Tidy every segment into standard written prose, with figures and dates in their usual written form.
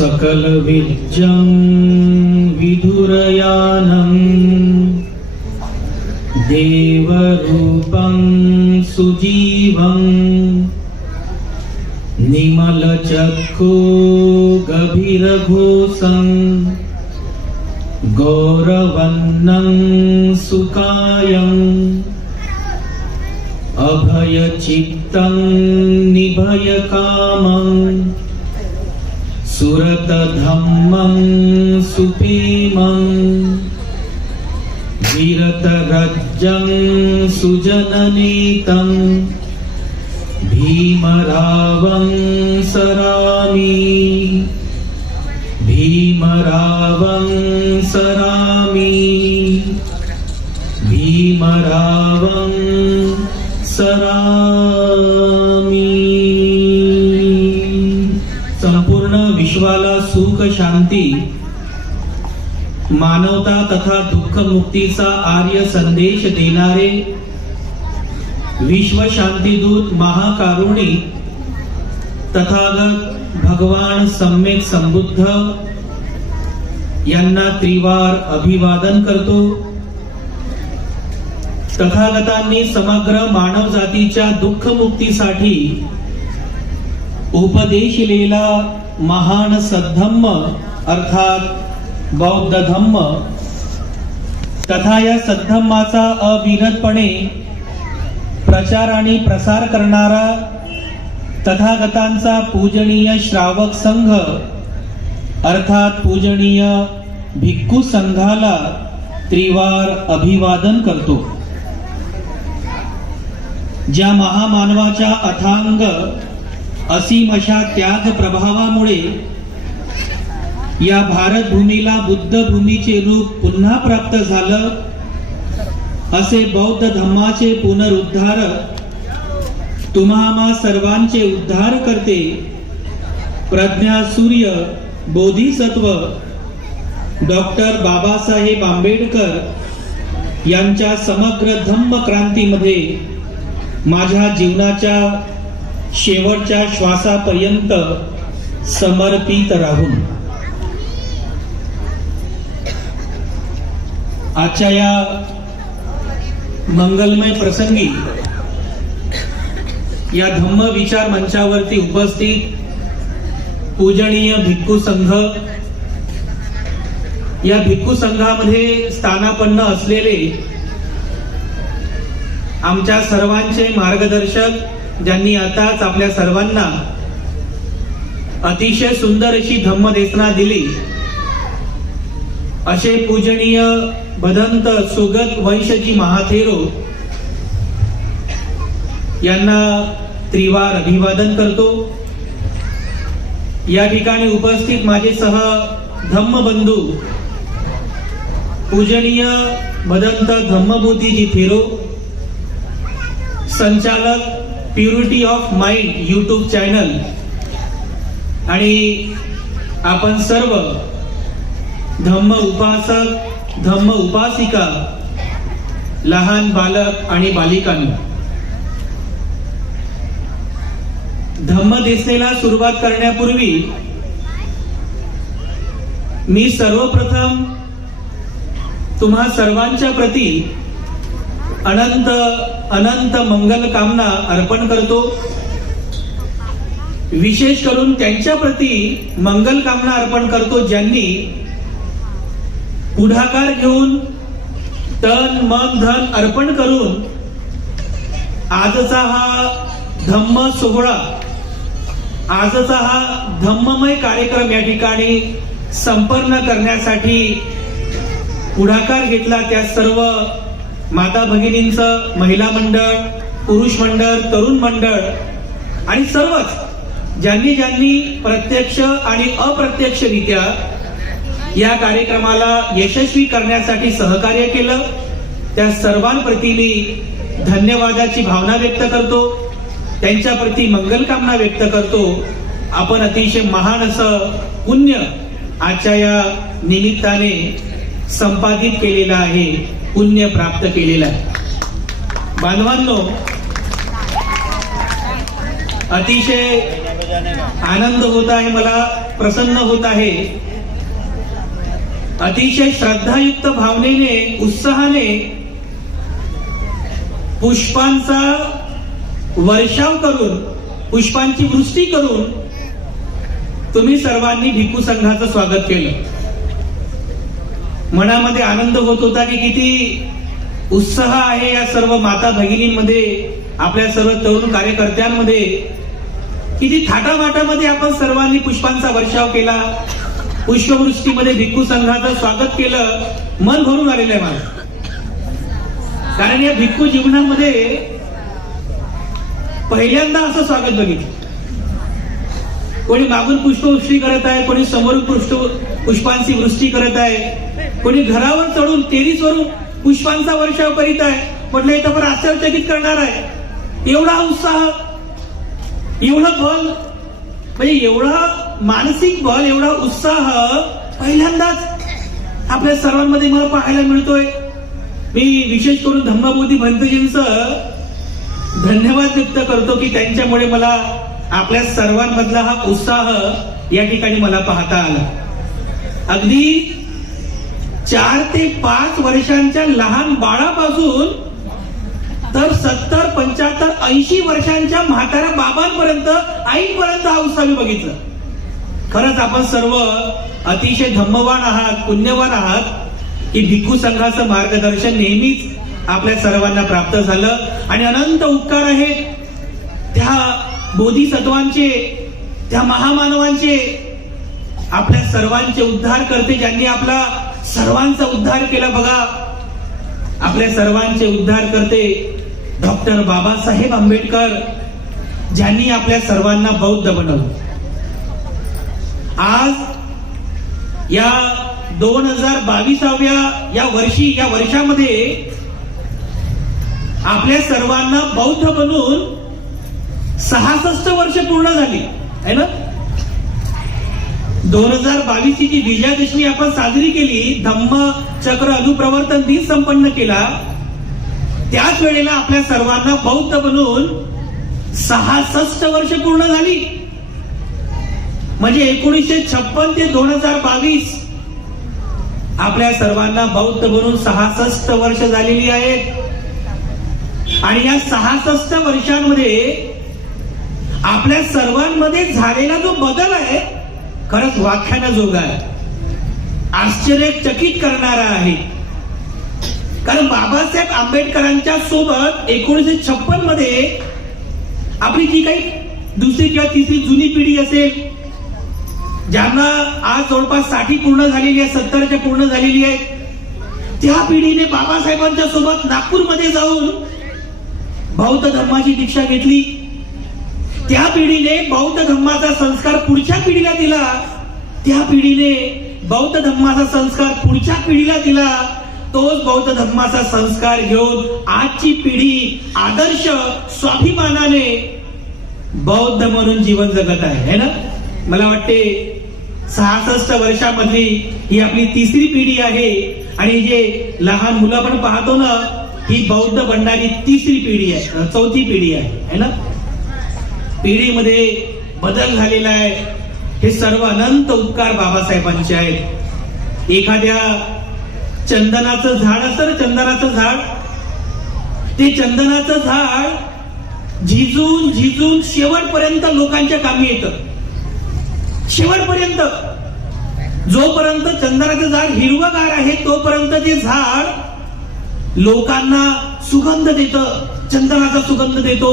सकल विद्यं विधुरयानं देवरूपं सुजीवं निमलचक्षु गभीरघोषं गौरवन्नं सुकायं अभयचित्तं निभयकामं सुरतधम्मं सुप्रेमं विरतरज्जं सुजननेतं भीमरावं सरामि भीमरावं सरामि भीमरावं सरामि। संपूर्ण विश्वाला सुख शांती मानवता तथा दुःख मुक्तीचा आर्य संदेश देणारे विश्व शांतीदूत महाकारुणी तथागत भगवान सम्यक संबुद्ध यांना त्रिवार अभिवादन करतो। तथागतांनी समग्र मानव जातीच्या दुःख मुक्तीसाठी उपदेशिलेला महान सद्धम्म अर्थात बौद्ध धम्म तथा या सद्धम्माचा अविरतपणे प्रचार आणि प्रसार करणारा तथागतांचा पूजनीय श्रावक संघ अर्थात पूजनीय भिक्खू संघाला त्रिवार अभिवादन करतो। ज्या महामानवाच्या अथांग असीम अशा त्याग प्रभावामुळे या भारत भूमीला बुद्ध भूमीचे रूप पुन्हा प्राप्त झालं, असे बौद्ध धम्माचे पुनरुद्धारक तुम्हा सर्वांचे उद्धार करते प्रज्ञा सूर्य बोधिसत्व डॉक्टर बाबासाहेब आंबेडकर यांच्या समग्र धम्म क्रांतीमध्ये माझ्या जीवनाच्या शेवटच्या श्वासापर्यंत समर्पित राहून आजच्या या मंगलमय प्रसंगी या धम्म विचार मंचावरती उपस्थित पूजनीय भिक्खू संघ, या भिक्खू संघामध्ये स्थानापन्न असलेले आमच्या सर्वांचे मार्गदर्शक, ज्यांनी आताच आपल्या सर्वांना अतिशय सुंदर अशी धम्मदेशना दिली, असे पूजनीय भदंत सुगत वंशजी महाथेरो यांना त्रिवार अभिवादन करतो। या ठिकाणी उपस्थित माझे सह धम्मबंधू पूजनीय भदंत धम्मबुद्धीजी थेरो, संचालक purity of mind YouTube channel, आणि आपण सर्व धम्म उपासक धम्म उपासिका लहान बालक आणि बालिकांनो, धम्मदेशनेला सुरुवात करण्यापूर्वी मी सर्वप्रथम तुम्हा सर्वांच्या प्रती अनंत अनंत मंगल कामना अर्पण करतो। विशेष करून त्यांच्या प्रती मंगल कामना अर्पण करतो ज्यांनी पुढाकार घेऊन तन मन धन अर्पण करून आजचा हा धम्म सोहळा, आजचा हा धम्ममय कार्यक्रम या ठिकाणी संपन्न करण्यासाठी पुढाकार घेतला। त्या सर्व माता भगिनींचं, महिला मंडळ, पुरुष मंडळ, तरुण मंडळ आणि सर्वच ज्यांनी ज्यांनी प्रत्यक्ष आणि अप्रत्यक्षरित्या या कार्यक्रमाला यशस्वी करण्यासाठी सहकार्य केलं, त्या सर्वांप्रती मी धन्यवादाची भावना व्यक्त करतो, त्यांच्या प्रती मंगलकामना व्यक्त करतो। आपण अतिशय महान असं पुण्य आजच्या या निमित्ताने संपादित केलेलं आहे, पुण्य प्राप्त केलेलं आहे। बांधवांनो, अतिशय आनंद होत आहे मला प्रसन्न होत आहे. अतिशय श्रद्धायुक्त भावनेने, उत्साहाने पुष्पांचा वर्षाव करून, पुष्पांची वृष्टी करून तुम्ही सर्वांनी भिक्खू संघाचं स्वागत केलं. मनामध्ये आनंद होत होता की किती उत्साह आहे या सर्व माता भगिनींमध्ये, आपल्या सर्व तरुण कार्यकर्त्यांमध्ये. किती थाटामाटामध्ये आपण सर्वांनी पुष्पांचा वर्षाव केला, पुष्पवृष्टीमध्ये भिक्खू संघाचं स्वागत केलं. मन भरून आलेलं आहे माझं. कारण या भिक्खू जीवनामध्ये पहिल्यांदा असं स्वागत बघितलं. कोणी मागून पुष्पवृष्टी करत आहे, कोणी समोरून पुष्पांची वृष्टी करत आहे, कोणी घरावर चढून टेरिसवरून पुष्पांचा वर्षाव करीत आहे. म्हटलं हे तर पण आश्चर्यचकित करणार आहे. एवढा उत्साह, एवढं बल, म्हणजे एवढा मानसिक बल, एवढा उत्साह पहिल्यांदाच आपल्या सर्वांमध्ये मला पाहायला मिळतोय. मी विशेष करून धम्मबोधी भंतजींचं धन्यवाद व्यक्त करतो की त्यांच्यामुळे मला आपल्या सर्वांमधला हा उत्साह या ठिकाणी मला पाहता आला. अगदी 4 ते 5 वर्षांच्या लहान बाळापासून तर 70, 75, 80 वर्षांच्या म्हाताऱ्या बाबांपर्यंत, आईपर्यंत हा उत्साह मी बघितला. खरंच आपण सर्व अतिशय धम्मवान आहात, पुण्यवान आहात की भिक्खू संघाचं मार्गदर्शन नेहमीच आपल्या सर्वांना प्राप्त झालं. आणि अनंत उपकार आहेत त्या बोधिसत्वांचे, त्या महामानवांचे, आपल्या सर्वांचे उद्धार करते, ज्यांनी आपला सर्वांचा उद्धार केला. बघा, आपल्या सर्वांचे उद्धार करते डॉक्टर बाबासाहेब आंबेडकर, ज्यांनी आपल्या सर्वांना बौद्ध बनवलं. आज या 2022व्या या वर्षामध्ये आपल्या सर्वांना बौद्ध बनून 66 वर्ष पूर्ण झाली आहे ना. 2022 ची विजयादशमी आपण साजरी केली, धम्मचक्र अनुप्रवर्तन दिन संपन्न केला. त्याच वेळेला आपल्या सर्वांना बौद्ध बनून 66 वर्ष पूर्ण झाली. म्हणजे 1956 ते 2022 आपल्या सर्वांना बौद्ध बनून 66 वर्ष झालेली आहेत. आणि या 66 वर्षांमध्ये आपल्या सर्वांमध्ये झालेला जो बदल आहे खरंच व्याख्यानाजोगा आहे, आश्चर्यचकित करणारा आहे. कारण बाबासाहेब आंबेडकरांच्या सोबत 1956 मध्ये आपली जी काही दुसरी किंवा तिसरी जुनी पिढी असेल, ज्यांना आज जवळपास 60 पूर्ण झालेली आहे, 70 पूर्ण झालेली आहे, त्या पिढीने बाबासाहेबांच्या सोबत नागपूरमध्ये जाऊन बौद्ध धर्माची दीक्षा घेतली. त्या पिढीने बौद्ध धर्माचा संस्कार पुढच्या पिढीला दिला. त्या पिढीने बौद्ध धर्माचा संस्कार पुढच्या पिढीला दिला. तोच बौद्ध धर्माचा संस्कार घेऊन आजची पिढी आदर्श स्वाभिमानाने बौद्ध म्हणून जीवन जगत आहे ना. मला वाटते 66 वर्षामधली ही आपली तिसरी पिढी आहे. आणि जे लहान मुलं आपण पाहतो ना, ही बौद्ध बनणारी तिसरी पिढी आहे, चौथी पिढी आहे ना. पिढीमध्ये बदल झालेला आहे. हे सर्व अनंत उपकार बाबासाहेबांचे आहेत. एखाद्या चंदनाचं झाड असतं, चंदनाचं झाड, ते चंदनाचं झाड झिजून झिजून शेवटपर्यंत लोकांच्या कामी येतं. शेवटपर्यंत, जोपर्यंत चंदनाचं झाड हिरवगार आहे तोपर्यंत ते झाड लोकांना सुगंध देतं, चंदनाचा सुगंध देतो,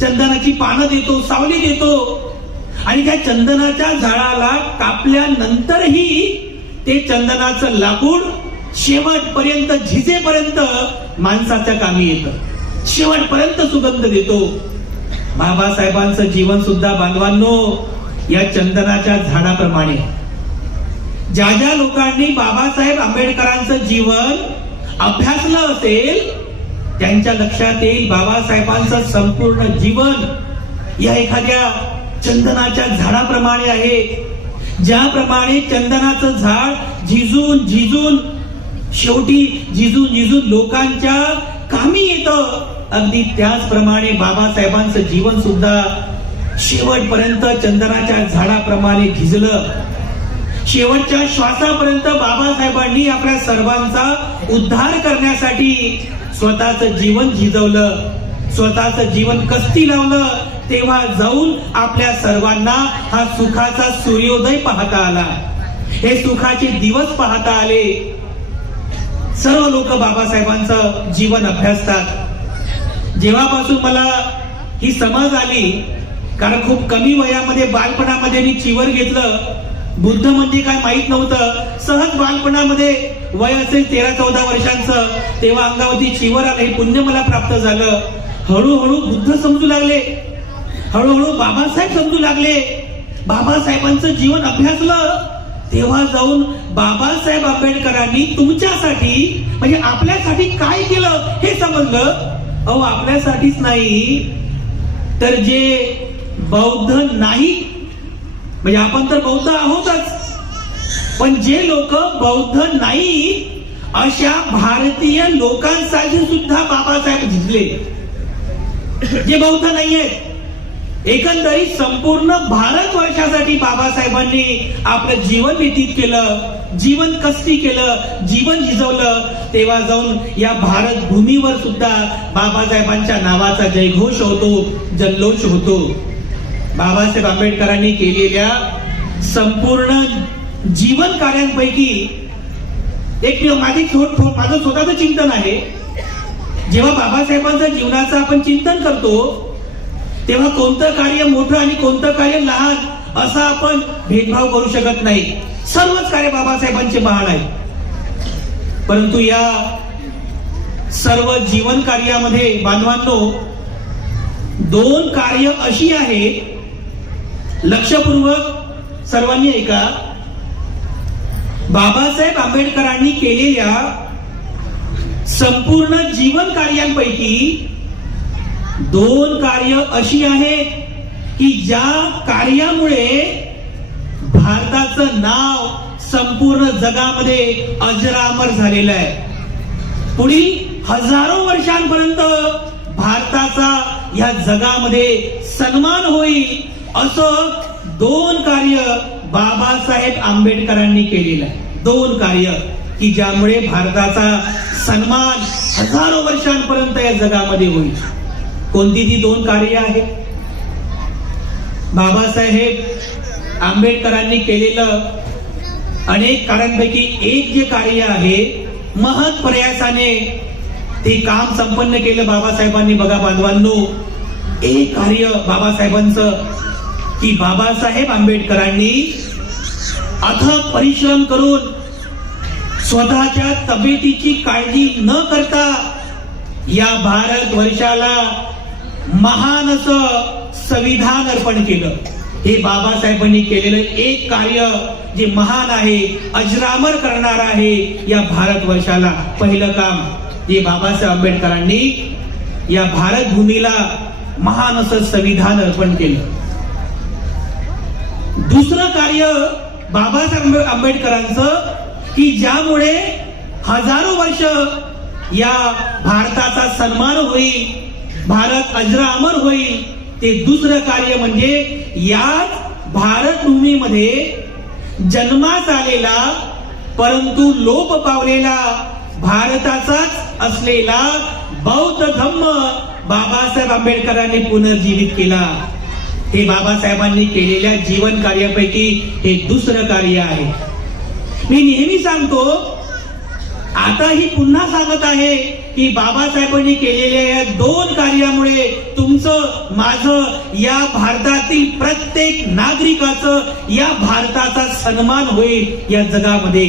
चंदनाची पानं देतो, सावली देतो. आणि त्या चंदनाच्या झाडाला कापल्यानंतरही ते चंदनाचं लाकूड शेवटपर्यंत, झिजेपर्यंत माणसाच्या कामी येतं, शेवटपर्यंत सुगंध देतो. बाबासाहेबांचं जीवन सुद्धा बांधवांनो या चंदनाच्या झाडाप्रमाणे. ज्या ज्या लोकांनी बाबासाहेब आंबेडकरांचं जीवन अभ्यासलं असेल त्यांच्या लक्षात येईल बाबासाहेबांचं संपूर्ण जीवन या एखाद्या चंदनाच्या झाडाप्रमाणे आहे. ज्याप्रमाणे चंदनाचं झाड झिजून झिजून शेवटी झिजून झिजून लोकांच्या कामी येतं, अगदी त्याचप्रमाणे बाबासाहेबांचं जीवन सुद्धा शेवटपर्यंत चंदनाच्या झाडाप्रमाणे झिजलं. शेवटच्या श्वासापर्यंत बाबासाहेबांनी आपल्या सर्वांचा उद्धार करण्यासाठी स्वतःचं जीवन झिजवलं, स्वतःचं जीवन कस्ती लावलं. तेव्हा जाऊन आपल्या सर्वांना हा सुखाचा सूर्योदय पाहता आला, हे सुखाचे दिवस पाहता आले. सर्व लोक बाबासाहेबांचं जीवन अभ्यासतात. जेव्हापासून मला ही समज आली, कारण खूप कमी वयामध्ये बालपणामध्ये मी चिवर घेतलं. बुद्ध म्हणजे काय माहित नव्हतं. सहज बालपणामध्ये वय असेल 13-14 वर्षांचं, तेव्हा अंगावरती चिवर आलं. हे पुण्य मला प्राप्त झालं. हळूहळू बुद्ध समजू लागले, हळूहळू बाबासाहेब समजू लागले. बाबासाहेबांचं जीवन अभ्यासलं, तेव्हा जाऊन बाबासाहेब आंबेडकरांनी तुमच्यासाठी म्हणजे आपल्यासाठी काय केलं हे समजलं. अहो, आपल्यासाठीच नाही तर जे बौद्ध नाही, म्हणजे आपण तर बौद्ध आहोतच, पण जे लोक बौद्ध नाही अशा भारतीय लोकांसाठी सुद्धा बाबासाहेब झिजले, जे बौद्ध नाहीयेत. एकंदरीत संपूर्ण भारतवर्षासाठी बाबासाहेबांनी आपलं जीवन व्यतीत केलं, जीवन कष्टी केलं, जीवन झिजवलं. तेव्हा जाऊन या भारत भूमीवर सुद्धा बाबासाहेबांच्या नावाचा जयघोष होतो, जल्लोष होतो. बाबासाहेब आंबेडकरांनी केलेल्या संपूर्ण जीवन कार्यांपैकी एक माझं स्वतःचं चिंतन आहे. जेव्हा बाबासाहेबांच्या जीवनाचं आपण चिंतन करतो, तेव्हा कोणतं कार्य मोठं आणि कोणतं कार्य लहान असा आपण भेदभाव करू शकत नाही. सर्वच कार्य बाबासाहेबांचे महान आहे. परंतु या सर्व जीवन कार्यामध्ये बांधवांनो, 2 कार्य अशी आहेत, लक्षपूर्वक सर्वांनी ऐका. बाबासाहेब आंबेडकरांनी केलेल्या संपूर्ण जीवन कार्यांपैकी 2 कार्य अशी आहेत की ज्या कार्यामुळे भारताचं नाव संपूर्ण जगामध्ये अजरामर झालेलं आहे. पुढील हजारो वर्षांपर्यंत भारताचा या जगामध्ये सन्मान होईल, असं 2 कार्य बाबासाहेब आंबेडकरांनी केलेलं आहे. 2 कार्य की ज्यामुळे भारताचा सन्मान हजारो वर्षांपर्यंत या जगामध्ये होईल. कोणती ती 2 कार्य आहेत? बाबासाहेब आंबेडकरांनी केलेलं अनेक कार्यांपैकी एक जे कार्य आहे, महत् प्रयासाने ते काम संपन्न केलं बाबासाहेबांनी. बघा बांधवांनो, एक कार्य बाबासाहेबांचं की बाबासाहेब आंबेडकरांनी अथक परिश्रम करून स्वतःच्या तब्येतीची काळजी न करता या भारत वर्षाला महान असं संविधान अर्पण केलं. हे बाबासाहेबांनी केलेलं एक कार्य जे महान आहे, अजरामर करणार आहे या भारत वर्षाला. पहिलं काम जे बाबासाहेब आंबेडकरांनी या भारत भूमीला महान असं संविधान अर्पण केलं. दुसरं कार्य बाबासाहेब आंबेडकरांचं की ज्यामुळे हजारो वर्ष या भारताचा सन्मान होईल, भारत अजरामर होईल, ते दुसरं कार्य म्हणजे याच भारत भूमीमध्ये जन्मास आलेला परंतु लोप पावलेला भारताचाच असलेला बौद्ध धम्म बाबासाहेब आंबेडकरांनी पुनर्जीवित केला. हे बाबासाहेबांनी केलेल्या जीवन कार्यापैकी हे दुसरं कार्य आहे. मी नेहमी सांगतो, आताही पुन्हा सांगत आहे की बाबासाहेबांनी केलेल्या या 2 कार्यामुळे तुमचं, माझं, या भारतातील प्रत्येक नागरिकाचं, या भारताचा सन्मान होईल या जगामध्ये.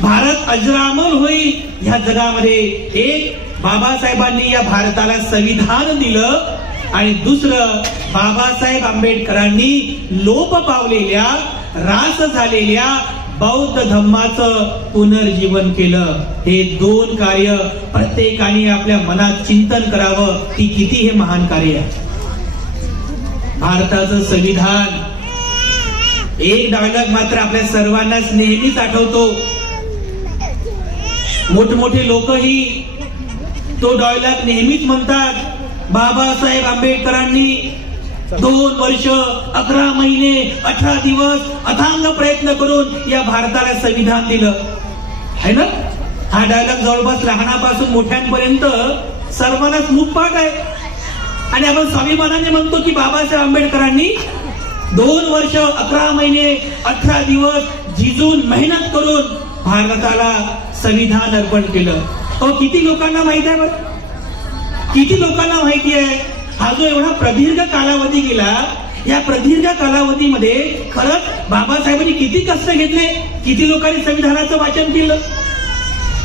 भारत अजरामर होईल या जगामध्ये. एक, बाबासाहेबांनी या भारताला संविधान दिलं, आणि दुसरं, बाबासाहेब आंबेडकरांनी लोप पावलेल्या, रास झालेल्या बौद्ध धम्माचं पुनर्जीवन केलं. हे 2 कार्य प्रत्येकाने आपल्या मनात चिंतन करावं की किती हे महान कार्य आहे. भारताचं संविधान, एक डायलॉग मात्र आपल्या सर्वांनाच नेहमीच आठवतो. मोठमोठे लोकही तो डायलॉग नेहमीच म्हणतात. बाबासाहेब आंबेडकरांनी 2 वर्ष 11 महिने 18 दिवस अथांग प्रयत्न करून या भारताला संविधान दिलं आहे ना. हा डायलॉग जवळपास लहानापासून मोठ्यांपर्यंत सर्वांनाच मुखपाठ आहे. आणि आपण स्वाभिमानाने म्हणतो की बाबासाहेब आंबेडकरांनी 2 वर्ष 11 महिने 18 दिवस झिजून मेहनत करून भारताला संविधान अर्पण केलं. किती लोकांना माहिती आहे बरं, किती लोकांना माहिती आहे. हा जो एवढा प्रदीर्घ कालावधी गेला, या प्रदीर्घ कालावधीमध्ये खरंच बाबासाहेबांनी किती कष्ट घेतले, किती लोकांनी संविधानाचं वाचन केलं,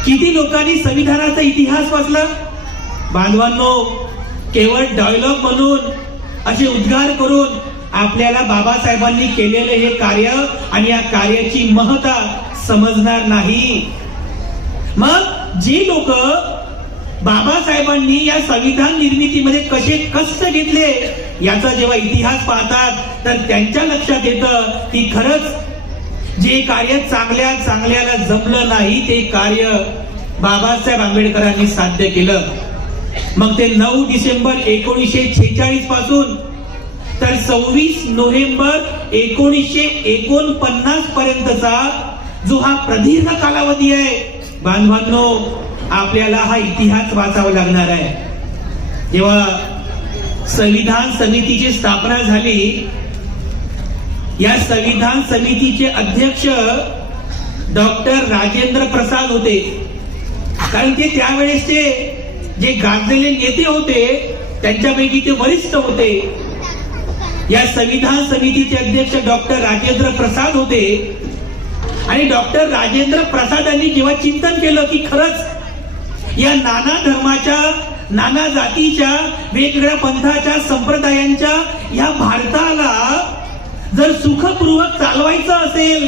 किती लोकांनी संविधानाचा इतिहास वाचला. बांधवांनो, केवळ डायलॉग म्हणून असे उद्गार करून आपल्याला बाबासाहेबांनी केलेले हे कार्य आणि या कार्याची महत्ता समजणार नाही. मग जी लोक बाबासाहेबांनी या संविधान निर्मितीमध्ये कसे कष्ट घेतले याचा जेव्हा इतिहास पाहतात तर त्यांच्या लक्षात येतं की खरंच जे कार्य चांगल्याला जमलं नाही ते कार्य बाबासाहेब आंबेडकरांनी साध्य केलं. मग ते 9 डिसेंबर 1946 पासून तर 26 नोव्हेंबर 1949 पर्यंतचा जो हा प्रदीर्घ कालावधी आहे, बांधवांनो, आपल्याला हा इतिहास वाचावा लागणार आहे. जेव्हा संविधान समितीची स्थापना झाली, या संविधान समितीचे अध्यक्ष डॉक्टर राजेंद्र प्रसाद होते. कारण ते त्यावेळेसचे जे गाजलेले नेते होते त्यांच्यापैकी ते वरिष्ठ होते. या संविधान समितीचे अध्यक्ष डॉक्टर राजेंद्र प्रसाद होते. आणि डॉक्टर राजेंद्र प्रसादांनी जेव्हा चिंतन केलं की खरंच या नाना धर्माच्या, नाना जातीच्या, वेगवेगळ्या पंथाच्या, संप्रदायांच्या या भारताला जर सुखपूर्वक चालवायचं असेल,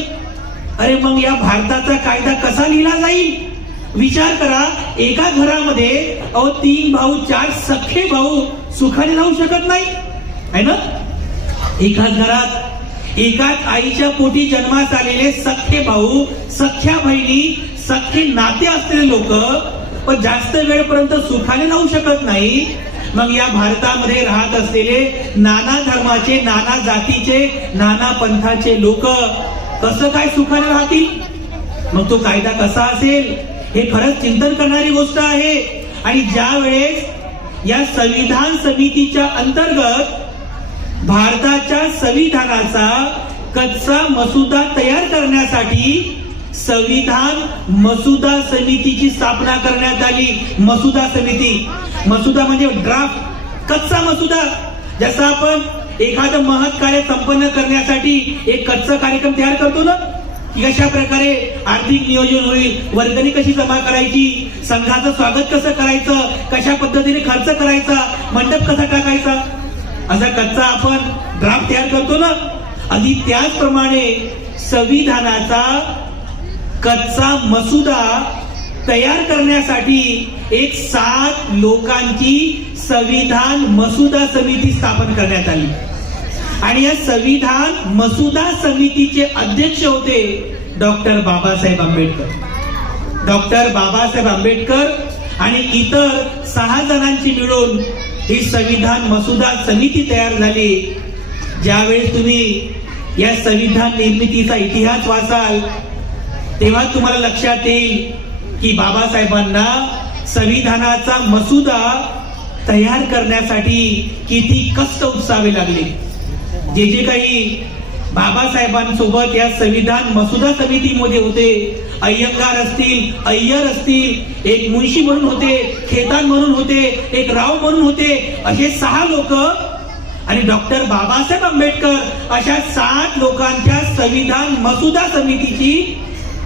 अरे मग या भारताचा कायदा कसा लिहिला जाईल. विचार करा, एका घरामध्ये 3 भाऊ 4 सख्खे भाऊ सुखाने राहू शकत नाही है ना. एकाच घरात एकाच आईच्या पोटी जन्मास आलेले सख्खे भाऊ, सख्या बहिणी, सख्खे नाते असलेले लोक पण जास्त वेळपर्यंत सुखाने राहू शकत नाही. मग या भारतामध्ये राहत असलेले नाना धर्माचे, नाना जातीचे, नाना पंथाचे लोक कसं काय सुखाने राहतील. मग तो कायदा कसा असेल हे खरंच चिंतन करणारी गोष्ट आहे. आणि ज्या वेळेस या संविधान समितीच्या अंतर्गत भारताच्या संविधानाचा कच्चा मसुदा तयार करण्यासाठी संविधान मसुदा समितीची स्थापना करण्यात आली. मसुदा समिती, मसुदा म्हणजे ड्राफ्ट, कच्चा मसुदा. जसा आपण एखादं महत् कार्य संपन्न करण्यासाठी एक कच्चा कार्यक्रम तयार करतो ना, की कशा प्रकारे आर्थिक नियोजन होईल, वर्गणी कशी जमा करायची, संघाचं स्वागत कसं करायचं, कशा पद्धतीने खर्च करायचा, मंडप कसा टाकायचा, असा कच्चा आपण ड्राफ्ट तयार करतो ना. अगदी त्याचप्रमाणे संविधानाचा कच्चा मसुदा तयार करण्यासाठी एक 7 लोकांची संविधान मसुदा समिती स्थापन करण्यात आली. आणि या संविधान मसुदा समितीचे अध्यक्ष होते डॉक्टर बाबासाहेब आंबेडकर. डॉक्टर बाबासाहेब आंबेडकर आणि इतर 6 जणांची मिळून ही संविधान मसुदा समिती तयार झाली. ज्यावेळेस तुम्ही या संविधान निर्मितीचा इतिहास वाचाल तेव्हा तुम्हाला लक्षात येईल की बाबासाहेबांना संविधानाचा मसुदा तयार करण्यासाठी किती कष्ट उपसावे लागले. जे काही बाबासाहेबांसोबत या संविधान मसुदा समितीमध्ये होते, अय्यंगार असतील, अय्यर असतील, एक मुन्शी म्हणून होते, खेतान म्हणून होते, एक राव म्हणून होते, असे 6 लोक आणि डॉक्टर बाबासाहेब आंबेडकर अशा 7 लोकांच्या संविधान मसुदा समितीची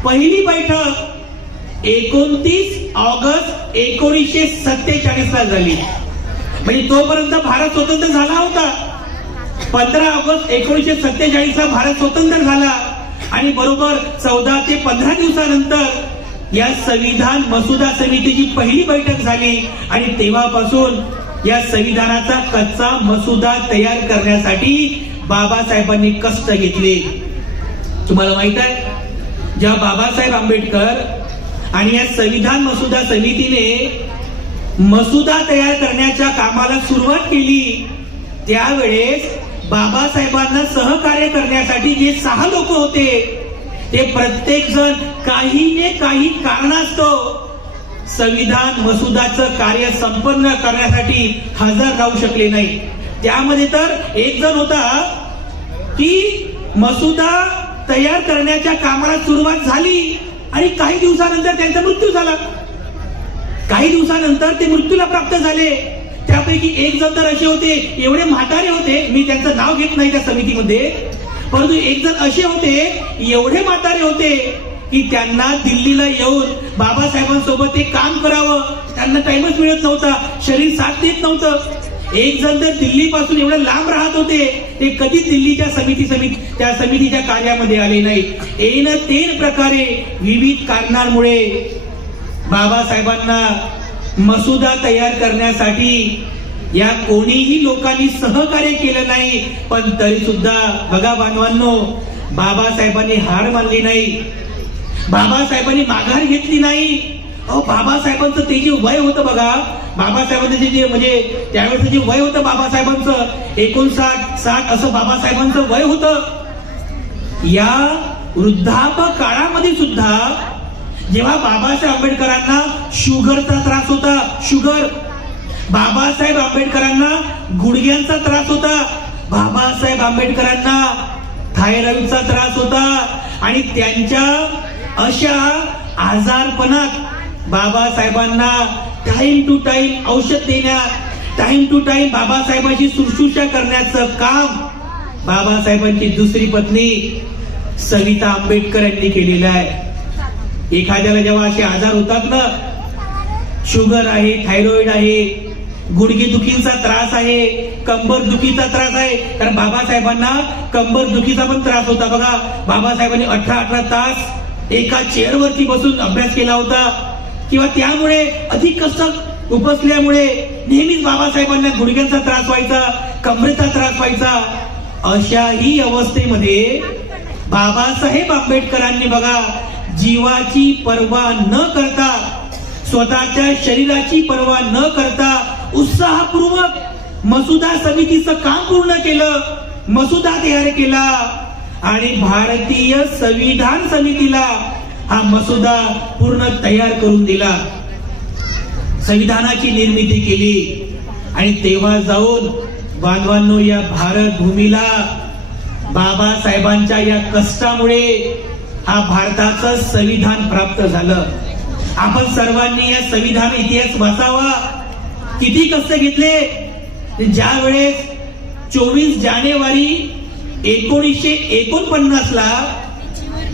पहिली बैठक 29 ऑगस्ट 1947 ला झाली. म्हणजे तोपर्यंत भारत स्वतंत्र झाला होता. 15 ऑगस्ट 1947 ला भारत स्वतंत्र झाला आणि बरोबर 14 ते 15 दिवसानंतर या संविधान मसुदा समितीची पहिली बैठक झाली. आणि तेव्हापासून या संविधानाचा कच्चा मसुदा तयार करण्यासाठी बाबासाहेबांनी कष्ट घेतले. तुम्हाला माहित आहे, जेव्हा बाबासाहेब आंबेडकर आणि या संविधान मसुदा समितीने मसुदा तयार करण्याच्या कामाला सुरुवात केली त्यावेळेस बाबासाहेबांना सहकार्य करण्यासाठी जे 6 लोक होते ते प्रत्येक जण काही ने काही कारणास्तव संविधान मसुदाचं कार्य संपन्न करण्यासाठी हजर राहू शकले नाही. त्यामध्ये तर एक जण होता की मसुदा तयार करण्याच्या कामाला सुरुवात झाली आणि काही दिवसानंतर त्यांचा मृत्यू झाला. काही दिवसानंतर ते मृत्यूला प्राप्त झाले. त्यापैकी एक जण तर असे होते, एवढे म्हातारे होते, मी त्यांचं नाव घेत नाही त्या समितीमध्ये, परंतु एक जण असे होते, एवढे म्हातारे होते की त्यांना दिल्लीला येऊन बाबासाहेबांसोबत ते काम करावं त्यांना टाइमच मिळत नव्हता, शरीर साथ देत नव्हतं. एक जण तर दिल्ली पासून एवढं लांब राहत होते, ते कधीच दिल्लीच्या त्या समितीच्या कार्यामध्ये आले नाही. येन तेन प्रकारे विविध कारणांमुळे बाबासाहेबांना मसुदा तयार करण्यासाठी या कोणीही लोकांनी सहकार्य केलं नाही. पण तरी सुद्धा बघा बांधवांनो, बाबासाहेबांनी हार मानली नाही, बाबासाहेबांनी माघार घेतली नाही. बाबासाहेबांचं ते जे वय होतं बघा, बाबासाहेबांचं जे म्हणजे त्यावेळेस जे वय होतं बाबासाहेबांचं 59-60 असं बाबासाहेबांचं वय होतं. या वृद्धाप काळामध्ये सुद्धा जेव्हा बाबासाहेब आंबेडकरांना शुगरचा त्रास होता, शुगर, बाबासाहेब आंबेडकरांना गुडघ्यांचा त्रास होता, बाबासाहेब आंबेडकरांना थायरॉइडचा त्रास होता आणि त्यांच्या अशा आजारपणात बाबासाहेबांना टाइम टू टाइम औषध देण्यात, टाइम टू टाइम बाबासाहेबांची शुश्रूषा करण्याचं काम बाबासाहेबांची दुसरी पत्नी सविता आंबेडकर यांनी केलेलं आहे. एखाद्याला जेव्हा असे आजार होतात ना, शुगर आहे, थायरॉइड आहे, गुडघे दुखीचा त्रास आहे, कंबर दुखीचा त्रास आहे, कारण बाबासाहेबांना कंबर दुखीचा पण त्रास होता बघा. बाबासाहेबांनी 18 तास एका चेअरवरती बसून अभ्यास केला होता, किंवा त्यामुळे अधिक कष्ट उपसल्यामुळे नेहमीच बाबासाहेबांना गुडघ्यांचा त्रास व्हायचा, कमरेचा त्रास व्हायचा. अशाही अवस्थेमध्ये बाबासाहेब आंबेडकरांनी बघा जीवाची पर्वा न करता, स्वतःच्या शरीराची पर्वा न करता उत्साहपूर्वक मसुदा समितीचं काम पूर्ण केलं, मसुदा तयार केला आणि भारतीय संविधान समितीला हा मसुदा पूर्ण तयार करून दिला, संविधानाची निर्मिती केली. आणि तेव्हा जाऊन बांधवांनो, या भारत भूमीला बाबासाहेबांच्या या कष्टामुळे हा भारताचं संविधान प्राप्त झालं. आपण सर्वांनी या संविधान इतिहास वाचावा. किती कष्ट घेतले. ज्या वेळेस 24 जानेवारी 1949 ला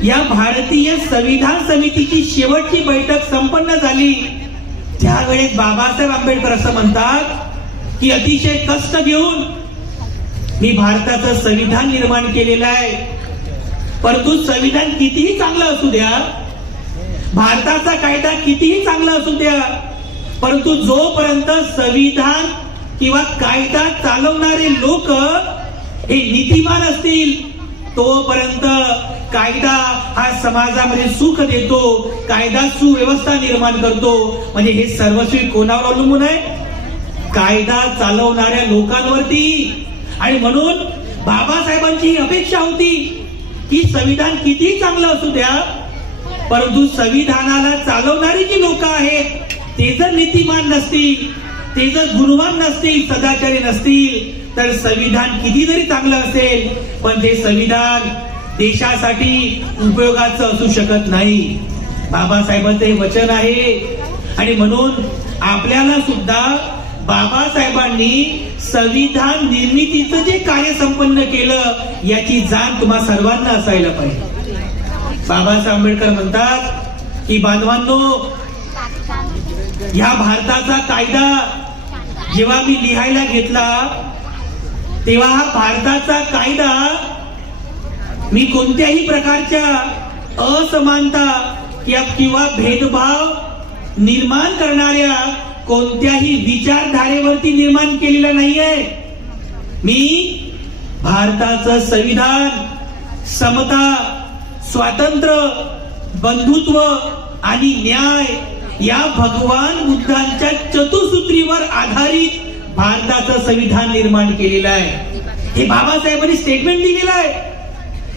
या भारतीय संविधान समितीची शेवटची बैठक संपन्न झाली, त्यावेळेस बाबासाहेब आंबेडकर असं म्हणतात की अतिशय कष्ट घेऊन मी भारताचं संविधान निर्माण केलेलं आहे. परंतु संविधान कितीही चांगलं असू द्या, भारताचा कायदा कितीही चांगला असू द्या, परंतु जोपर्यंत संविधान किंवा कायदा चालवणारे लोक हे नीतिमान असतील तोपर्यंत कायदा हा समाजामध्ये सुख देतो, कायदा सुव्यवस्था निर्माण करतो. म्हणजे हे सर्वस्वी कोणावर अवलंबून आहे? कायदा चालवणाऱ्या लोकांवरती. आणि म्हणून बाबासाहेबांची अपेक्षा होती की संविधान किती चांगलं असू द्या, परंतु संविधानाला चालवणारी जी लोक आहेत ते जर नीतिमान नसतील, ते जर गुणवान नसतील, सदाचारी नसतील, तर संविधान किती जरी चांगलं असेल पण ते संविधान देशासाठी उपयोगाचं असू शकत नाही. बाबासाहेबांचं हे वचन आहे. आणि म्हणून आपल्याला सुद्धा बाबासाहेबांनी संविधान निर्मितीचं जे कार्य संपन्न केलं याची जाण तुम्हा सर्वांना असायला पाहिजे. बाबासाहेब आंबेडकर म्हणतात की बांधवांनो, या भारताचा कायदा जेव्हा मी लिहायला घेतला तेव्हा हा भारताचा कायदा मी कोणत्याही प्रकारच्या असमानता किंवा भेदभाव निर्माण करणाऱ्या कोणत्याही विचारधारेवरती निर्माण केलेला नाहीये. मी भारताचं संविधान समता, स्वातंत्र्य, बंधुत्व आणि न्याय या भगवान बुद्धांच्या चतुसूत्रीवर आधारित भारताचं संविधान निर्माण केलेलं आहे. हे बाबासाहेबांनी स्टेटमेंट दिलेलं आहे.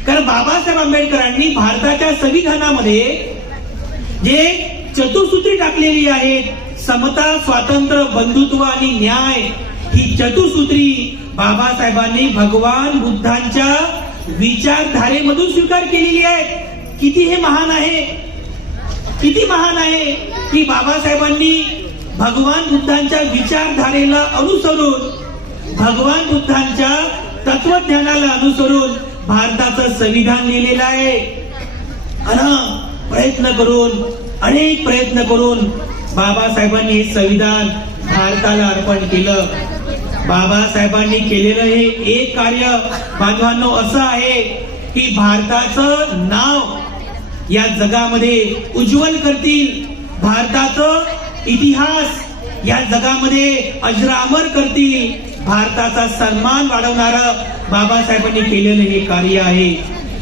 कारण बाबासाहेब आंबेडकरांनी भारताच्या संविधानामध्ये जे चतुसूत्री टाकलेली आहेत, समता, स्वातंत्र्य, बंधुत्व आणि न्याय, ही चतुसूत्री बाबासाहेबांनी भगवान बुद्धांच्या विचारधारेमधून स्वीकार केलेली आहे. किती हे महान आहे, किती महान आहे की बाबासाहेबांनी भगवान बुद्धांच्या विचारधारेला अनुसरून, भगवान बुद्धांच्या तत्वज्ञानाला अनुसरून भारताचं संविधान लिहिलेलं आहे. अनेक प्रयत्न करून बाबासाहेबांनी हे संविधान भारताला अर्पण केलं. बाबासाहेबांनी केलेलं हे एक कार्य बांधवांनो असं आहे की भारताचं नाव या जगामध्ये उज्ज्वल करतील, भारताचं इतिहास या जगामध्ये अजरामर करतील, भारताचा सन्मान वाढवणारं बाबासाहेबांनी केलेलं हे कार्य आहे.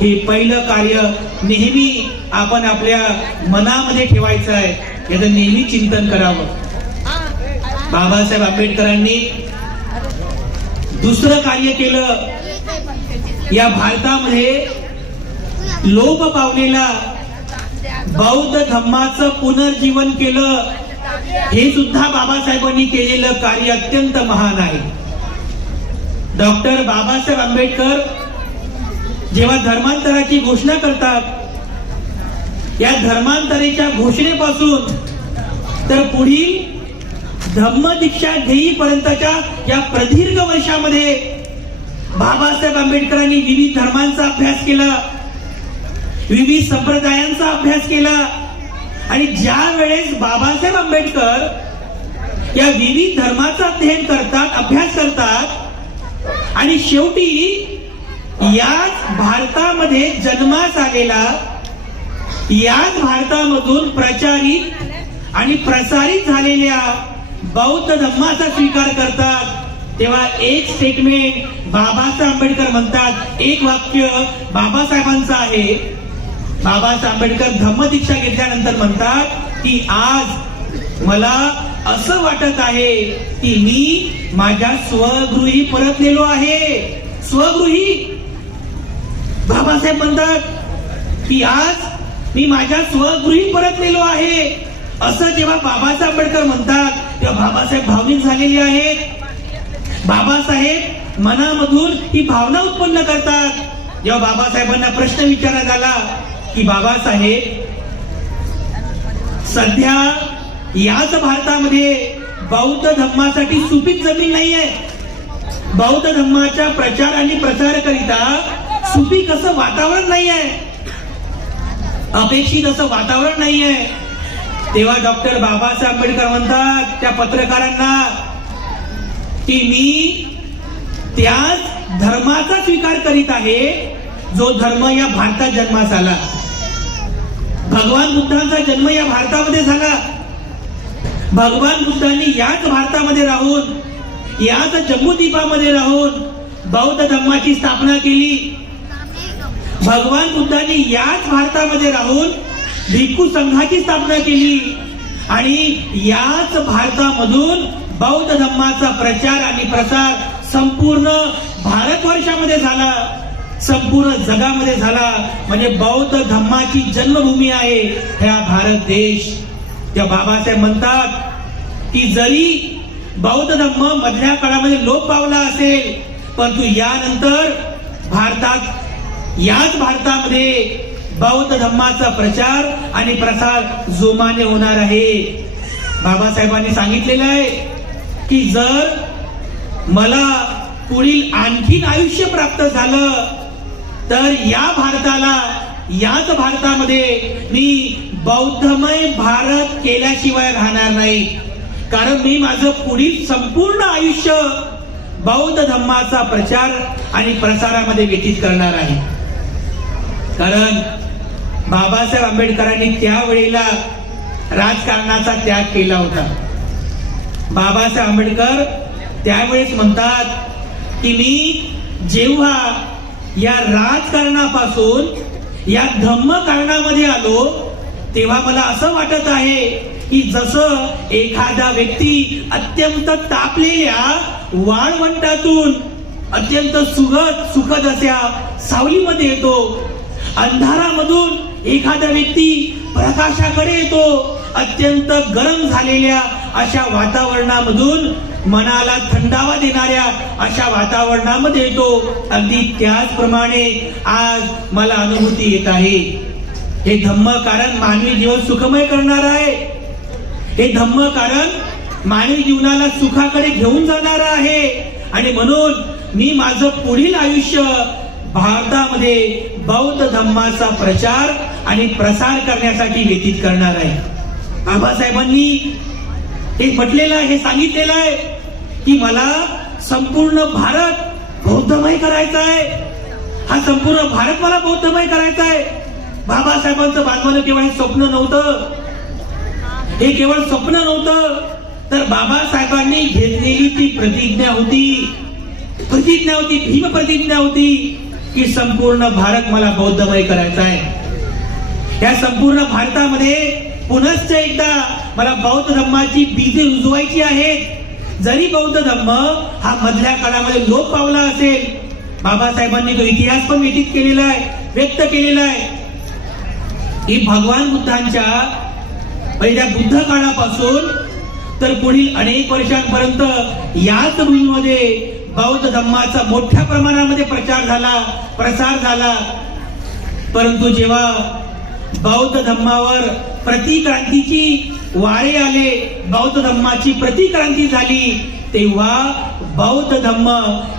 हे पहिलं कार्य नेहमी आपण आपल्या मनामध्ये ठेवायचं आहे, याचं नेहमी चिंतन करावं. बाबासाहेब आंबेडकरांनी दुसरं कार्य केलं, या भारतामध्ये लोप पावलेला बौद्ध धम्माचं पुनर्जीवन केलं. हे सुद्धा बाबासाहेबांनी केलेलं कार्य अत्यंत महान आहे. डॉक्टर बाबासाहेब आंबेडकर जेव्हा धर्मांतराची घोषणा करतात, या धर्मांतराच्या घोषणेपासून तर पुढील धम्म दीक्षा घेईपर्यंतच्या या प्रदीर्घ वर्षामध्ये बाबासाहेब आंबेडकरांनी विविध धर्मांचा अभ्यास केला, विविध संप्रदायांचा अभ्यास केला. आणि ज्या वेळेस बाबासाहेब आंबेडकर या विविध धर्माचा अध्ययन करतात, अभ्यास करतात आणि शेवटी याच भारतामध्ये जन्मास आलेला, याच भारतामधून प्रचारित आणि प्रसारित झालेल्या बौद्ध धम्माचा स्वीकार करतात, तेव्हा एक स्टेटमेंट बाबासाहेब आंबेडकर म्हणतात, एक वाक्य बाबासाहेबांचं आहे. बाबासाहेब आंबेडकर धम्मदीक्षा घेतल्यानंतर म्हणतात की आज मला असं वाटत आहे की मी माझ्या स्वगृही परतलेलो आहे. स्वगृही बाबासाहेब म्हणतात की आज मी माझ्या स्वगृही परतलेलो आहे. असं जेव्हा बाबासाहेब आंबेडकर म्हणतात तेव्हा बाबासाहेब भावनिक झालेले आहेत. बाबासाहेब मनामधून ही भावना उत्पन्न करतात. जेव्हा बाबासाहेबांना प्रश्न विचारण्यात आला की बाबासाहेब, सध्या याच भारतामध्ये बौद्ध धम्मासाठी सुपीक जमीन नाही आहे, बौद्ध धम्माच्या प्रचार आणि प्रसाराकरिता सुपीक असं वातावरण नाही आहे, अपेक्षित असं वातावरण नाही आहे. तेव्हा डॉक्टर बाबासाहेब आंबेडकर म्हणतात त्या पत्रकारांना की मी त्याच धर्माचा स्वीकार करीत आहे जो धर्म या भारतात जन्मास आला. भगवान बुद्धांचा जन्म या भारतामध्ये झाला. भगवान बुद्धांनी याच भारतामध्ये राहून, याच जम्बूद्वीपामध्ये राहून बौद्ध धम्माची स्थापना केली. भगवान बुद्धांनी याच भारतामध्ये राहून भिक्खू संघाची स्थापना केली आणि याच भारतामधून बौद्ध धम्माचा प्रचार आणि प्रसार संपूर्ण भारतवर्षामध्ये झाला, संपूर्ण जगामध्ये झाला. म्हणजे बौद्ध धम्माची जन्मभूमी आहे हा भारत देश. त्या बाबासाहेब म्हणतात की जरी बौद्ध धम्म मधल्या काळामध्ये लोप पावला असेल, परंतु यानंतर भारतात, याच भारतामध्ये बौद्ध धम्माचा प्रचार आणि प्रसार जोमाने होणार आहे. बाबासाहेबांनी सांगितलेलं आहे की जर मला पुढील आणखीन आयुष्य प्राप्त झालं तर या भारताला, याच भारतामध्ये मी बौद्धमय भारत केल्याशिवाय राहणार नाही. कारण मी माझं पुढील संपूर्ण आयुष्य बौद्ध धम्माचा प्रचार आणि प्रसारामध्ये व्यतीत करणार आहे. कारण बाबासाहेब आंबेडकरांनी त्यावेळेला राजकारणाचा त्याग केला होता. बाबासाहेब आंबेडकर त्यावेळेस म्हणतात की मी जेव्हा या राजकारणापासून या धम्मकारणामध्ये आलो तेव्हा मला असं वाटत आहे की जसं एखादा व्यक्ती अत्यंत तापलेल्या वाळवंटातून अत्यंत सुखद अशा सावलीमध्ये येतो. अंधारामधून एखादा व्यक्ती प्रकाशाकडे येतो. अत्यंत गरम झालेल्या अशा वातावरणामधून मनाला थंडावा देणाऱ्या अशा वातावरणामध्ये येतो. अगदी त्याचप्रमाणे आज मला अनुभूती येत आहे. हे धम्म कारण मानवी जीवन सुखमय करणार आहे. हे धम्म कारण मानवी जीवनाला सुखाकडे घेऊन जाणार आहे. आणि म्हणून मी माझं पुढील आयुष्य भारतामध्ये बौद्ध धम्माचा प्रचार आणि प्रसार करण्यासाठी व्यतीत करणार आहे. बाबासाहेबांनी हे म्हटलेलं आहे, हे सांगितलेलं आहे की मला संपूर्ण भारत बौद्धमय करायचा आहे. हा संपूर्ण भारत मला बौद्धमय करायचा आहे. बाबासाहेबांचं बांधवानं केवळ हे स्वप्न नव्हतं. हे केवळ स्वप्न नव्हतं, तर बाबासाहेबांनी घेतलेली ती प्रतिज्ञा होती. भीम प्रतिज्ञा होती की संपूर्ण भारत मला बौद्धमय करायचा आहे. या संपूर्ण भारतामध्ये पुनश्च एकदा मला बौद्ध धम्माची बीजे रुजवायची आहेत. जरी बौद्ध धम्म हा मधल्या काळामध्ये लोप पावला असेल, बाबासाहेबांनी तो इतिहास पण व्यतीत केलेला आहे, व्यक्त केलेला आहे की भगवान बुद्धांच्या पहिल्या बुद्ध काळापासून तर पुढील अनेक वर्षांपर्यंत याच भूमीमध्ये बौद्ध धम्माचा मोठ्या प्रमाणामध्ये प्रसार झाला. परंतु जेव्हा बौद्ध धम्मावर प्रतिक्रांतीची वारे आले, बौद्ध धम्माची प्रतिक्रांती झाली, तेव्हा बौद्ध धम्म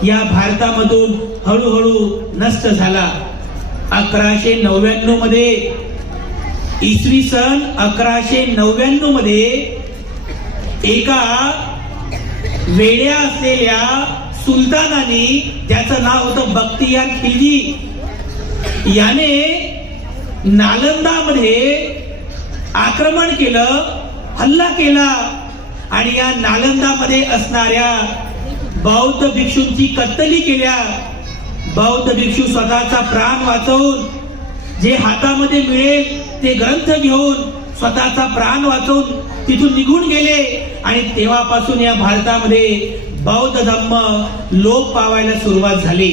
या भारतामधून हळूहळू नष्ट झाला. 1199 मध्ये, इसवी सन 1199 मध्ये एका वेड्या असलेल्या सुलतानाने, ज्याचं नाव होतं बख्तियार खिलजी, याने नालंदामध्ये आक्रमण केलं, हल्ला केला आणि या नालंदामध्ये असणाऱ्या बौद्ध भिक्षूंची कत्तली केल्या. बौद्ध भिक्षू स्वतःचा प्राण वाचवून, जे हातामध्ये मिळेल ते ग्रंथ घेऊन स्वतःचा प्राण वाचवून तिथून निघून गेले. आणि तेव्हापासून या भारतामध्ये बौद्ध धम्म लोप पावायला सुरुवात झाली.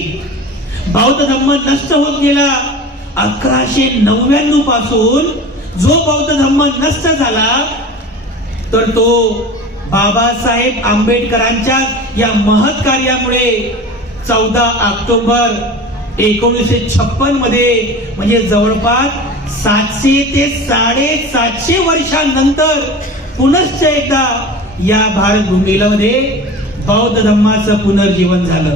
बौद्ध धम्म नष्ट होत गेला. 1199 पासून जो बौद्ध धम्म नष्ट झाला, तर तो बाबासाहेब आंबेडकरांच्या या महत् कार्यामुळे 14 ऑक्टोबर 1956 मध्ये, म्हणजे जवळपास 700 ते 750 वर्षांनंतर पुनश्च एकदा या भारत भूमीमध्ये बौद्ध धम्माचं पुनर्जीवन झालं.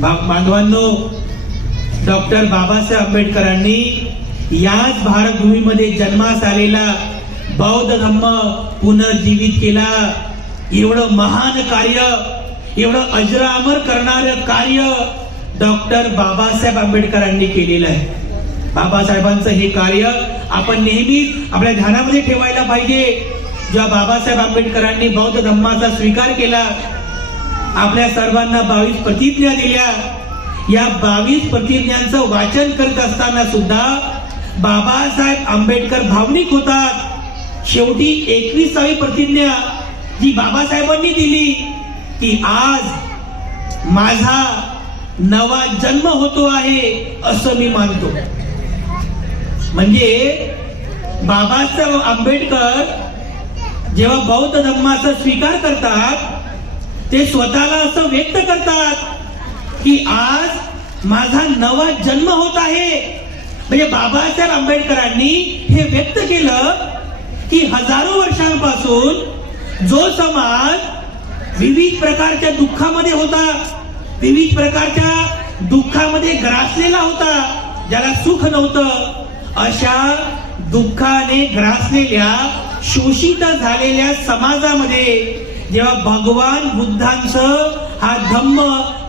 बांधवांनो, डॉक्टर बाबासाहेब आंबेडकरांनी याच भारत भूमीमध्ये जन्मास आलेला बौद्ध धम्म पुनर्जीवित केला. एवढं महान कार्य, एवढं अजरामर करणारं कार्य डॉक्टर बाबासाहेब आंबेडकरांनी केलेलं आहे. बाबासाहेबांचं हे कार्य आपण नेहमीच आपल्या ध्यानामध्ये ठेवायला पाहिजे. जेव्हा बाबासाहेब आंबेडकरांनी बौद्ध धम्माचा स्वीकार केला, आपल्या सर्वांना 22 प्रतिज्ञा दिल्या. या 22 प्रतिज्ञांचं वाचन करत असताना सुद्धा बाबासाहेब आंबेडकर भावनिक होतात. शेवटी 21वी प्रतिज्ञा जी बाबासाहेबांनी दिली की आज माझा नवा जन्म होतो आहे असं मी मानतो. म्हणजे बाबासाहेब आंबेडकर जेव्हा बौद्ध धम्माचा स्वीकार करतात, ते स्वतःला असं व्यक्त करतात की आज माझा नवा जन्म होत आहे. म्हणजे बाबासाहेब आंबेडकरांनी हे व्यक्त केलं की हजारो वर्षांपासून जो समाज विविध प्रकारच्या दुःखामध्ये होता, विविध प्रकारच्या दुःखामध्ये ग्रासलेला होता, ज्याला सुख नव्हतं, अशा दुःखाने ग्रासलेल्या शोषित झालेल्या समाजामध्ये जेव्हा भगवान बुद्धांचं हा धम्म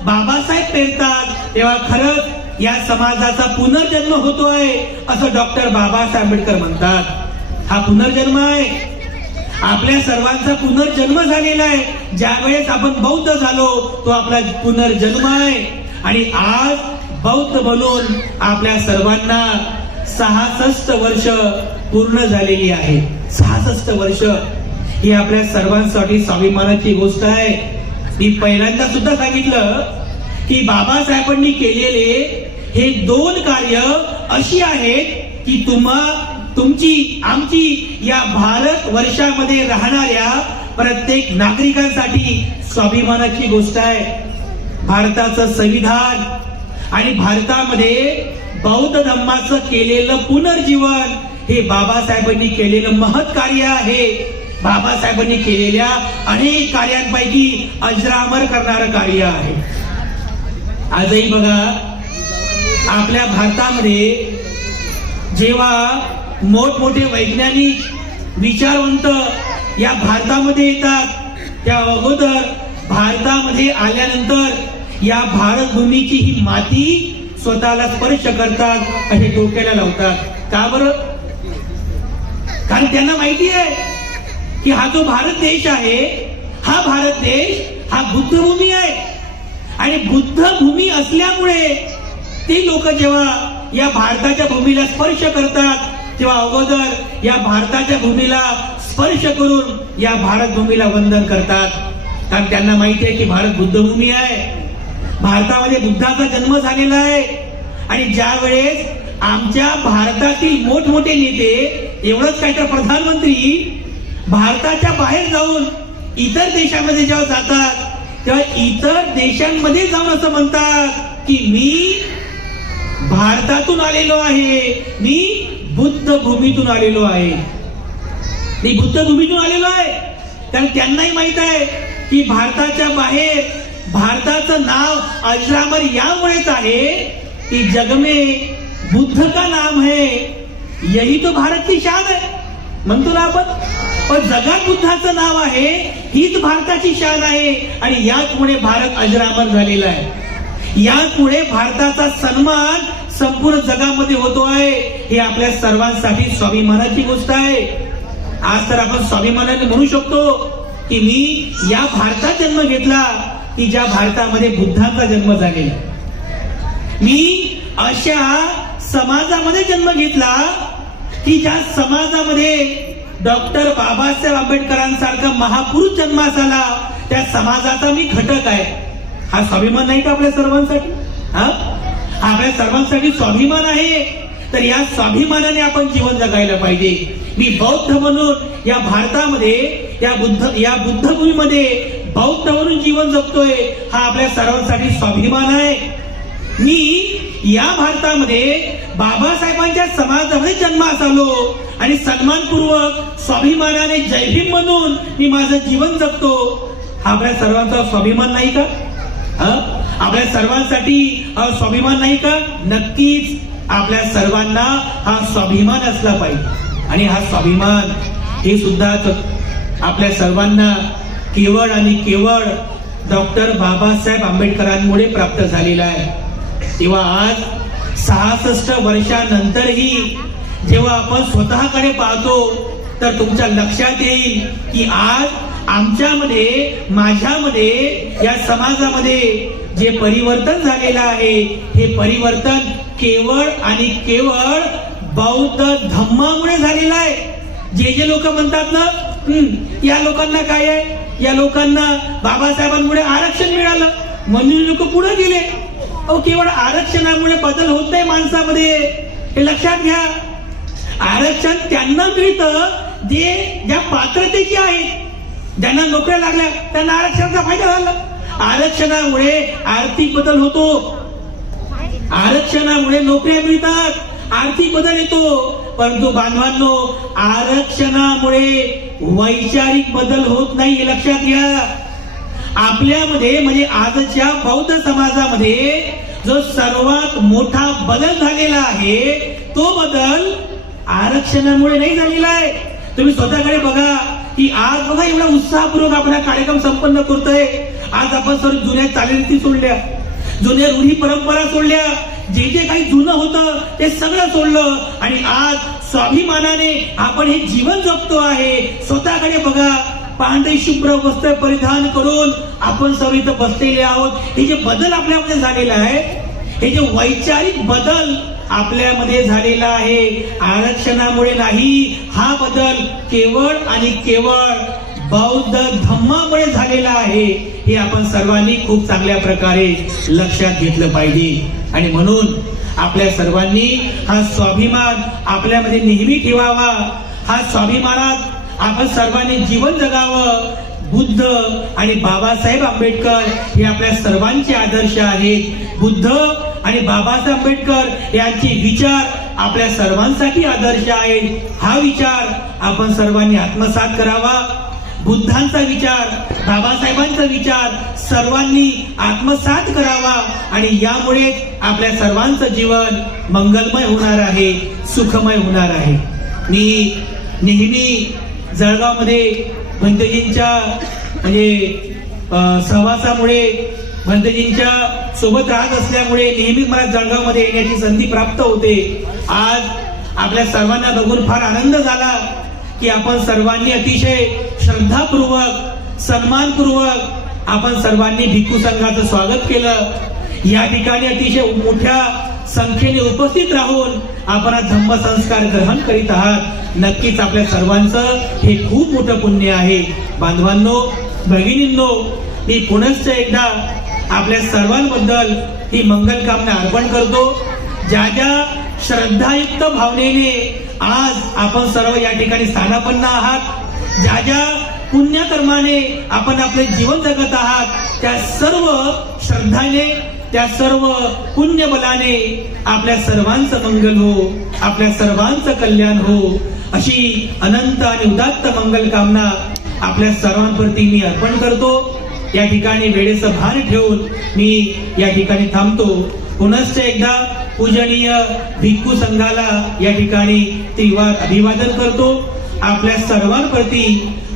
बाबासाहेब पेरतात, तेव्हा खरंच या समाजाचा पुनर्जन्म होतोय असं डॉक्टर बाबासाहेब आंबेडकर म्हणतात. हा पुनर्जन्म आहे, आपल्या सर्वांचा पुनर्जन्म झालेला आहे. ज्या वेळेस आपण बौद्ध झालो तो आपला पुनर्जन्म आहे. आणि आज बौद्ध बनून आपल्या सर्वांना 66 वर्ष पूर्ण झालेली आहे. 66 वर्ष ही आपल्या सर्वांसाठी स्वाभिमानाची गोष्ट आहे. मी पहिल्यांदा सुद्धा सांगितलं की बाबासाहेबांनी केलेले हे 2 कार्य अशी आहेत की तुमची आमची या भारत वर्षामध्ये राहणाऱ्या प्रत्येक नागरिकांसाठी स्वाभिमानाची गोष्ट आहे. भारताचं संविधान आणि भारतामध्ये बौद्ध धम्माचं केलेलं पुनर्जीवन हे बाबासाहेबांनी केलेलं महत् कार्य आहे. बाबासाहेबांनी केलेल्या अनेक कार्यांपैकी अजरामर करणारं कार्य आहे. आजही बघा आपल्या भारतामध्ये जेव्हा मोठमोठे वैज्ञानिक विचारवंत या भारतामध्ये येतात, त्या अगोदर भारतामध्ये आल्यानंतर या भारत भूमीची ही माती स्वतःला स्पर्श करतात असे डोक्याला लावतात. का बरं? कारण त्यांना माहिती आहे की हा जो भारत देश आहे, हा भारत देश हा बुद्धभूमी आहे आणि बुद्धभूमी असल्यामुळे ते लोक जेव्हा या भारताच्या भूमीला स्पर्श करतात तेव्हा अगोदर या भारताच्या भूमीला स्पर्श करून या भारत भूमीला वंदन करतात. कारण त्यांना माहिती आहे की भारत बुद्धभूमी आहे, भारतामध्ये बुद्धाचा जन्म झालेला आहे. आणि ज्या वेळेस आमच्या भारतातील मोठमोठे नेते, एवढंच काय तर प्रधानमंत्री भारताच्या बाहेर जाऊन इतर देशामध्ये जेव्हा जातात तेव्हा इतर देशांमध्ये जाऊन असं म्हणतात की मी भारतातून आलेलो आहे, मी बुद्ध भूमीतून आलेलो आहे, मी बुद्ध भूमीतून आलेलो आहे. कारण त्यांनाही माहित आहे की भारताच्या बाहेर भारताचं नाव अजरामर यामुळेच आहे कि जग में बुद्ध का नाम है, यही तो भारत की शान है म्हणतो ना आपण. पण जगात बुद्धाचं नाव आहे, हीच भारताची शान आहे. आणि याचमुळे भारत अजरामर झालेला आहे. याचमुळे भारताचा सन्मान संपूर्ण जगामध्ये होतो आहे. हे आपल्या सर्वांसाठी स्वाभिमानाची गोष्ट आहे. आज तर आपण स्वाभिमानाने म्हणू शकतो की मी या भारतात जन्म घेतला की ज्या भारतामध्ये बुद्धाचा जन्म झालेला. मी अशा समाजामध्ये जन्म घेतला की ज्या समाजामध्ये डॉक्टर बाबासाहेब आंबेडकरांसारखा महापुरुष जन्मास आला, त्या समाजाचा मी घटक आहे. हा स्वाभिमान नाही का आपल्या सर्वांसाठी? आपल्या सर्वांसाठी स्वाभिमान आहे. तर या स्वाभिमानाने आपण जीवन जगायला पाहिजे. मी बौद्ध म्हणून या भारतामध्ये या बुद्धभूमीमध्ये बौद्ध म्हणून जीवन जगतोय, हा आपल्या सर्वांसाठी स्वाभिमान आहे. मी या भारतामध्ये बाबासाहेबांच्या समाजामध्ये जन्मास आलो आणि सन्मानपूर्वक स्वाभिमानाने जय भीम म्हणून मी माझं जीवन जगतो. हा आपल्या सर्वांचा स्वाभिमान नाही का? आपल्या सर्वांसाठी स्वाभिमान नाही का? नक्कीच आपल्या सर्वांना हा स्वाभिमान असला पाहिजे. आणि हा स्वाभिमान हे सुद्धा आपल्या सर्वांना केवळ आणि केवळ डॉक्टर बाबासाहेब आंबेडकरांमुळे प्राप्त झालेला आहे. तेव्हा आज 66 वर्षानंतरही जेव्हा आपण स्वतःकडे पाहतो तर तुमच्या लक्षात येईल की आज आमच्यामध्ये, माझ्यामध्ये, या समाजामध्ये जे परिवर्तन झालेलं आहे, हे परिवर्तन केवळ आणि केवळ बौद्ध धम्मामुळे झालेलं आहे. जे लोक म्हणतात ना या लोकांना काय आहे, या लोकांना बाबासाहेबांमुळे आरक्षण मिळालं म्हणून लोक पुढे गेले. केवळ आरक्षणामुळे बदल होत नाही माणसामध्ये, हे लक्षात घ्या. आरक्षण त्यांना मिळतं जे ज्या पात्रतेची आहेत, ज्यांना नोकऱ्या लागल्या त्यांना आरक्षणाचा फायदा झाला. आरक्षणामुळे आर्थिक बदल होतो, आरक्षणामुळे नोकऱ्या मिळतात, आर्थिक बदल येतो. परंतु बांधवांनो, आरक्षणामुळे वैचारिक बदल होत नाही, हे लक्षात घ्या. आपल्यामध्ये म्हणजे आजच्या बौद्ध समाजामध्ये जो सर्वात मोठा बदल झालेला आहे तो बदल आरक्षणामुळे नाही झालेला आहे. तुम्ही स्वतःकडे बघा की आज बघा एवढा उत्साहपूर्वक आपण कार्यक्रम संपन्न करतोय. आज आपण सर्व जुन्या चालीरीती सोडल्या, जुन्या रूढी परंपरा सोडल्या, जे जे काही जुनं होतं ते सगळं सोडलं आणि आज स्वाभिमानाने आपण हे जीवन जगतो आहे. स्वतःकडे बघा, पांढरे शुभ्र वस्त्र परिधान करून आपण सर्व इथं बसलेले आहोत. हे जे बदल आपल्यामध्ये झालेला आहे, हे जे वैचारिक बदल आपल्यामध्ये झालेला आहे, आरक्षणामुळे नाही. हा बदल केवळ आणि केवळ बौद्ध धम्मामुळे झालेला आहे. हे आपण सर्वांनी खूप चांगल्या प्रकारे लक्षात घेतलं पाहिजे. आणि म्हणून आपल्या सर्वांनी हा स्वाभिमान आपल्यामध्ये नेहमी ठेवावा. हा स्वाभिमानात आपण सर्वांनी जीवन जगावं. बुद्ध आणि बाबासाहेब आंबेडकर हे आपल्या सर्वांचे आदर्श आहेत. बुद्ध आणि बाबासाहेब आंबेडकर यांचे विचार आपल्या सर्वांसाठी आदर्श आहेत. हा विचार आपण सर्वांनी आत्मसात करावा. बुद्धांचा विचार, बाबासाहेबांचा विचार सर्वांनी आत्मसात करावा आणि यामुळे आपल्या सर्वांचं जीवन मंगलमय होणार आहे, सुखमय होणार आहे. मी नेहमी जळगावमध्ये भंतेजींच्या सहवासामुळे, भंतेजींच्या सोबत राहत असल्यामुळे नेहमी मला जळगावमध्ये येण्याची संधी प्राप्त होते. आज आपल्या सर्वांना बघून फार आनंद झाला की आपण सर्वांनी अतिशय श्रद्धापूर्वक, सन्मानपूर्वक आपण सर्वांनी भिक्खू संघाचं स्वागत केलं. या ठिकाणी अतिशय मोठ्या संख्येने उपस्थित राहून आपण आज धम्मसंस्कार ग्रहण करीत आहात. नक्कीच आपल्या सर्वांचं हे खूप मोठं पुण्य आहे. बांधवांनो, भगिनींनो, मी पुनश्च एकदा आपल्या सर्वांबद्दल ही मंगल कामना अर्पण करतो. ज्या ज्या श्रद्धायुक्त भावनेने आज आपण सर्व या ठिकाणी स्थानापन्न आहात, ज्या ज्या पुण्यकर्माने आपण आपले जीवन जगत आहात, त्या सर्व श्रद्धाने, त्या सर्व पुण्य बलाने आपल्या सर्वांचं मंगल हो, आपल्या सर्वांचं कल्याण हो, अशी अनंत आणि उदात्त मंगल कामना आपल्या सर्वांप्रती मी अर्पण करतो. या ठिकाणी वेळेचं भान ठेवून मी या ठिकाणी थांबतो. पुनश्च एकदा पूजनीय भिक्खू संघाला या ठिकाणी त्रिवार अभिवादन करतो. आपल्या सर्वांप्रती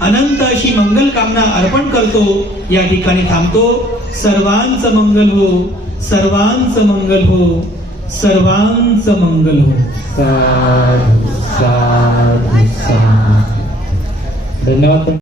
अनंत अशी मंगल कामना अर्पण करतो. या ठिकाणी थांबतो. सर्वांचं मंगल हो, सर्वांचं मंगल हो, सर्वांचं मंगल हो. साधु साधु साधु. धन्यवाद.